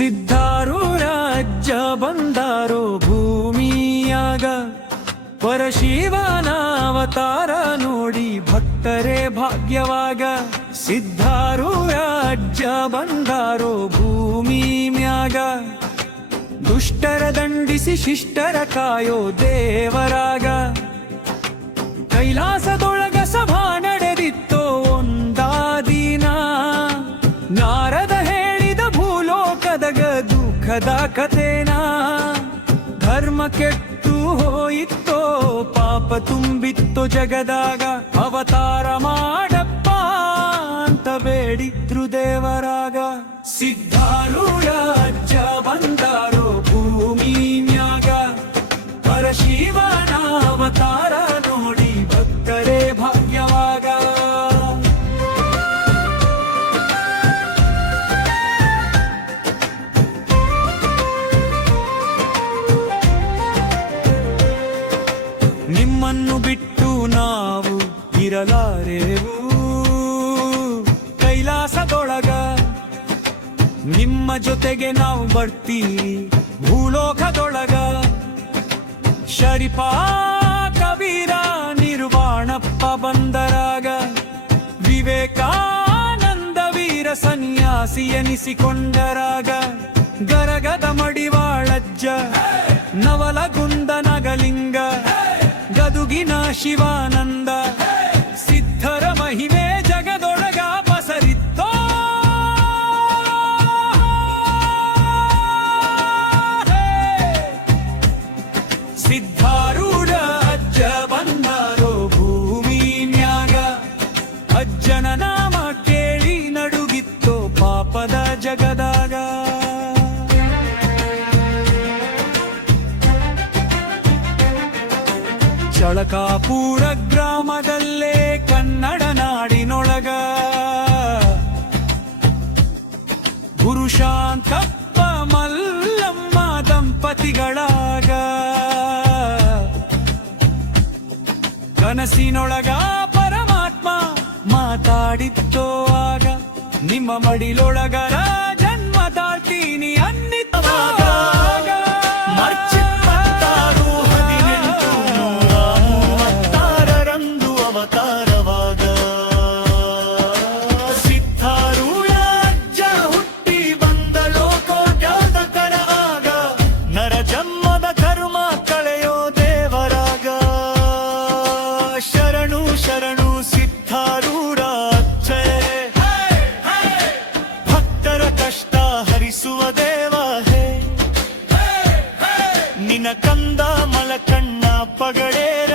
ಸಿದ್ಧಾರೂಢ ಅಜ್ಜ ಬಂದಾರೋ ಭೂಮಿಯಾಗ ಪರಶಿವನ ಅವತಾರ ನೋಡಿ ಭಕ್ತರೇ ಭಾಗ್ಯವಾಗ. ಸಿದ್ಧಾರೂಢ ಅಜ್ಜ ಬಂದಾರೋ ಭೂಮಿ ಮ್ಯಾಗ ದುಷ್ಟರ ದಂಡಿಸಿ ಶಿಷ್ಟರ ಕಾಯೋ ದೇವರಾಗ. ಕೈಲಾಸದೊಳಗ ಸಭಾ ನಡೆದಿತ್ತೋ ಒಂದಾದಿನ ನಾರದ ಹೇಳಿದ ಭೂಲೋಕದಗ ದುಃಖದ ಕಥೆನ. ಧರ್ಮ ಕೆಟ್ಟು ಹೋಯಿತ್ತೋ ಪಾಪ ತುಂಬಿತ್ತೋ ಜಗದಾಗ ಅವತಾರ ಮಾಡಪ್ಪ ಅಂತ ಬೇಡಿದ್ರು ದೇವರಾಗ. ಸಿದ್ಧಾರೂಢ ಅಜ್ಜ ಬಂದಾರೋ ಭೂಮಿ ಮ್ಯಾಗ ಪರಶಿವನ ಅವತಾರ ನೋಡಿ ಭಕ್ತರೇ ಭಾಗ್ಯವಾಗ. ನಿಮ್ಮನ್ನು ಬಿಟ್ಟು ನಾವು ಇರಲಾರೆವು ಕೈಲಾಸದೊಳಗ, ನಿಮ್ಮ ಜೊತೆಗೆ ನಾವು ಬರ್ತೀವಿ ಭೂಲೋಕದೊಳಗ. ಶರೀಫ ಕಬೀರ ನಿರ್ವಾಣಪ್ಪ ಬಂದರಾಗ ವಿವೇಕಾನಂದ ವೀರ ಸನ್ಯಾಸಿ ಎನಿಸಿಕೊಂಡರಾಗ. ಗರಗದ ಮಡಿವಾಳಜ್ಜ ನವಲಗುಂದ ನಗಲಿಂಗ ಗದುಗಿನ ಶಿವಾನಂದ ಸಿದ್ಧರ ಮಹಿಮೆ ಜಗದೊಳಗ ಪಸರಿತ್ತೋ. ಸಿದ್ಧಾರೂಢ ಅಜ್ಜ ಬಂದಾರೋ ಭೂಮಿ ಮ್ಯಾಗ ಅಜ್ಜನ ನಾಮ ಕೇಳಿ ನಡುಗಿತ್ತೋ ಪಾಪದ ಜಗದಾಗ. ಚಳಕಾಪುರ ಗ್ರಾಮದಲ್ಲೇ ಕನ್ನಡ ನಾಡಿನೊಳಗ ಗುರುಶಾಂತಪ್ಪ ಮಲ್ಲಮ್ಮ ದಂಪತಿಗಳಾಗ ಕನಸಿನೊಳಗ ಪರಮಾತ್ಮ ಮಾತಾಡಿತ್ತೋ ಆಗ. ನಿಮ್ಮ ಮಡಿಲೊಳಗರ ಜನ್ಮ ತಾಳ್ತೀನಿ ಅನ್ನಿತ್ತವಾಗ. ಶರಣು ಸಿದ್ಧಾರೂಢ ಅಜ್ಜೆ, ಭಕ್ತರ ಕಷ್ಟ ಹರಿಸುವ ದೇವ ಹೇ. ನಿನ ಕಂದ ಮಲಕಣ್ಣ ಪಗಡೇರ